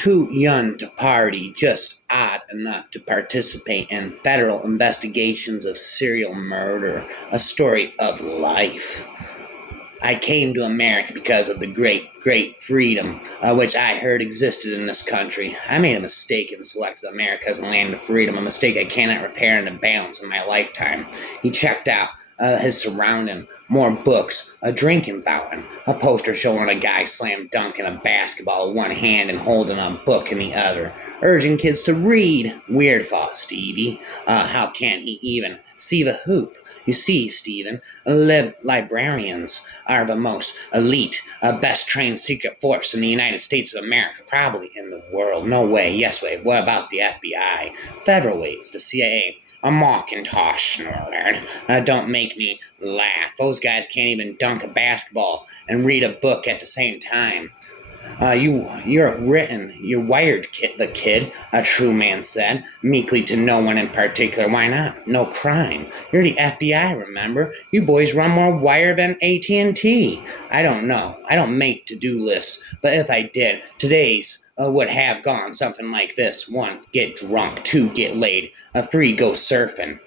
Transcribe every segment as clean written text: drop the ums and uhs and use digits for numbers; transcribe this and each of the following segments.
Too young to party, just odd enough to participate in federal investigations of serial murder, a story of life. I came to America because of the great freedom which I heard existed in this country. I made a mistake and selected America as a land of freedom, a mistake I cannot repair into balance in my lifetime. He checked out his surrounding, more books, a drinking fountain, a poster showing a guy slam dunking a basketball with one hand and holding a book in the other, urging kids to read. Weird thought, Stevie. How can he even see the hoop? You see, Stephen, librarians are the most elite, best trained secret force in the United States of America, probably in the world. No way, yes way. What about the FBI? Featherweights, the CIA, a Macintosh snorted. Don't make me laugh. Those guys can't even dunk a basketball and read a book at the same time. You're wired, the kid, a true man said, meekly to no one in particular. Why not? No crime. You're the FBI, remember? You boys run more wire than AT&T. I don't know. I don't make to-do lists, but if I did, today's would have gone something like this. 1, get drunk. 2, get laid. 3, go surfing.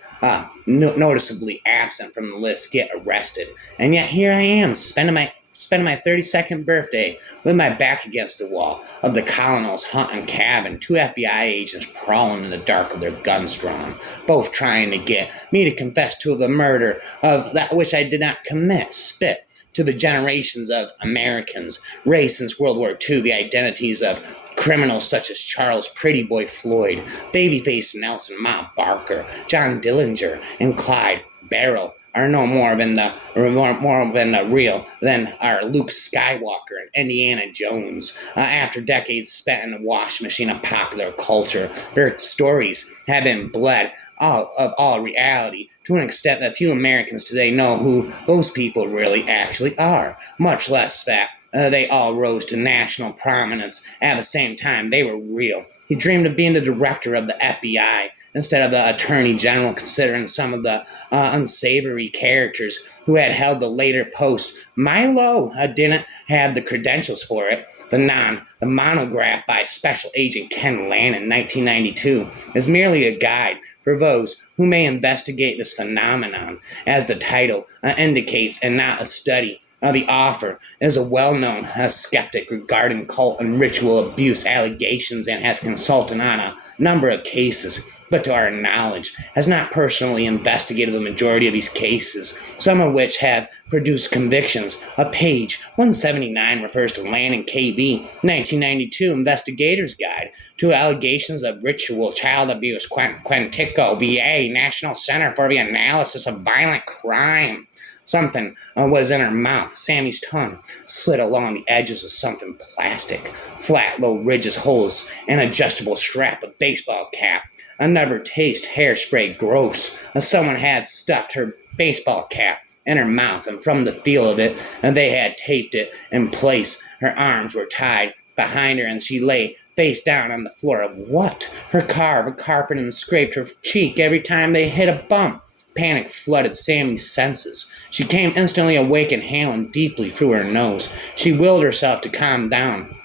Noticeably absent from the list, get arrested. And yet here I am, spending my 32nd birthday with my back against the wall of the colonel's hunting cabin, 2 FBI agents prowling in the dark with their guns drawn, both trying to get me to confess to the murder of that which I did not commit. Spit to the generations of Americans raised since World War II the identities of criminals such as Charles Pretty Boy Floyd, Babyface Nelson, Ma Barker, John Dillinger, and Clyde Barrow are no more than the real than are Luke Skywalker and Indiana Jones. After decades spent in the wash machine of popular culture, their stories have been bled out of all reality to an extent that few Americans today know who those people really actually are, much less that they all rose to national prominence at the same time they were real. He dreamed of being the director of the FBI instead of the attorney general, considering some of the unsavory characters who had held the later post. Milo didn't have the credentials for it. The monograph by Special Agent Ken Lannon in 1992 is merely a guide for those who may investigate this phenomenon, as the title indicates, and not a study. The author is a well-known skeptic regarding cult and ritual abuse allegations and has consulted on a number of cases, but to our knowledge has not personally investigated the majority of these cases, some of which have produced convictions. A page 179 refers to Lannon KV 1992 Investigator's Guide to Allegations of Ritual Child Abuse, Quantico, VA, National Center for the Analysis of Violent Crime. Something was in her mouth. Sammy's tongue slid along the edges of something plastic. Flat, low ridges, holes, an adjustable strap, a baseball cap. A never taste hairspray, gross. Someone had stuffed her baseball cap in her mouth, and from the feel of it, they had taped it in place. Her arms were tied behind her, and she lay face down on the floor of what? Her car, the carpet, and scraped her cheek every time they hit a bump. Panic flooded Sammy's senses. She came instantly awake, inhaling deeply through her nose. She willed herself to calm down.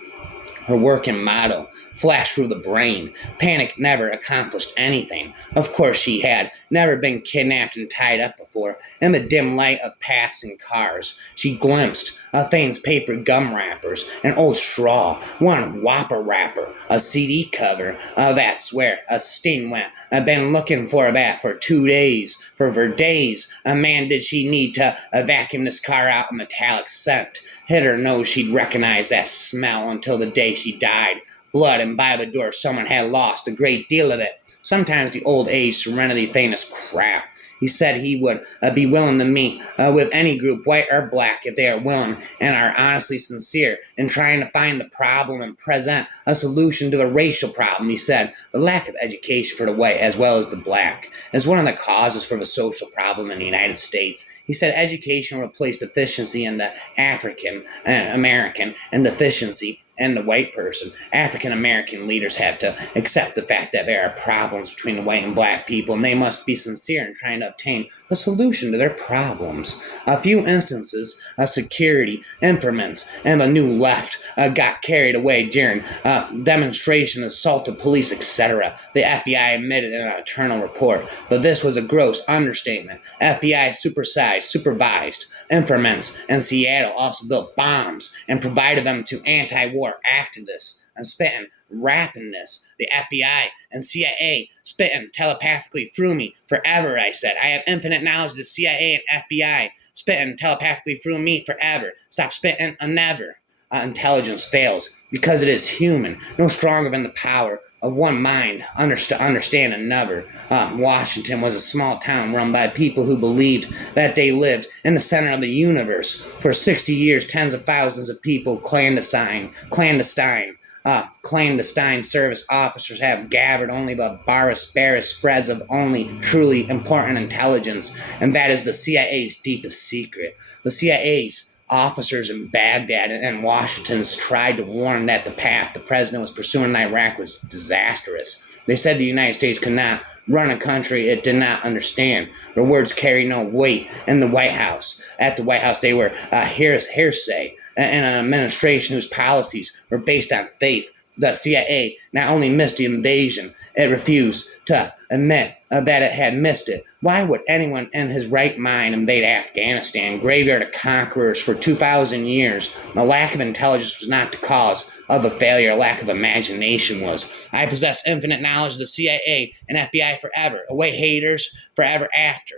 Her working motto flashed through the brain. Panic never accomplished anything. Of course, she had never been kidnapped and tied up before. In the dim light of passing cars, she glimpsed Thane's paper gum wrappers, an old straw, one Whopper wrapper, a CD cover. That's where a sting went. I've been looking for that for 2 days. For days. Man, did she need to vacuum this car out a metallic scent. Hit her nose, she'd recognize that smell until the day she died. Blood, and by the door someone had lost a great deal of it. Sometimes the old age serenity thing is crap. He said he would be willing to meet with any group, white or black, if they are willing and are honestly sincere in trying to find the problem and present a solution to the racial problem. He said the lack of education for the white as well as the black is one of the causes for the social problem in the United States. He said education replaced deficiency in the African American and deficiency and the white person. African American leaders have to accept the fact that there are problems between the white and black people, and they must be sincere in trying to obtain a solution to their problems. A few instances of security, informants, and the new left got carried away during demonstration, assaulted police, etc. The FBI admitted in an internal report, but this was a gross understatement. FBI supervised informants in Seattle also built bombs and provided them to anti-war activists and spitting rapidness. The FBI and CIA spitting telepathically through me forever, I said. I have infinite knowledge of the CIA and FBI spitting telepathically through me forever. Stop spitting never. Intelligence fails because it is human, no stronger than the power of one mind understand another. Washington was a small town run by people who believed that they lived in the center of the universe. For 60 years, tens of thousands of people, clandestine service officers have gathered only the barest threads of only truly important intelligence, and that is the CIA's deepest secret. The CIA's officers in Baghdad and Washington's tried to warn that the path the president was pursuing in Iraq was disastrous. They said the United States could not run a country it did not understand. Their words carry no weight in the White House. At the White House, they were hearsay in an administration whose policies were based on faith. The CIA not only missed the invasion, it refused to admit that it had missed it. Why would anyone in his right mind invade Afghanistan, graveyard of conquerors for 2,000 years? The lack of intelligence was not the cause of the failure, a lack of imagination was. I possess infinite knowledge of the CIA and FBI forever, await haters forever after.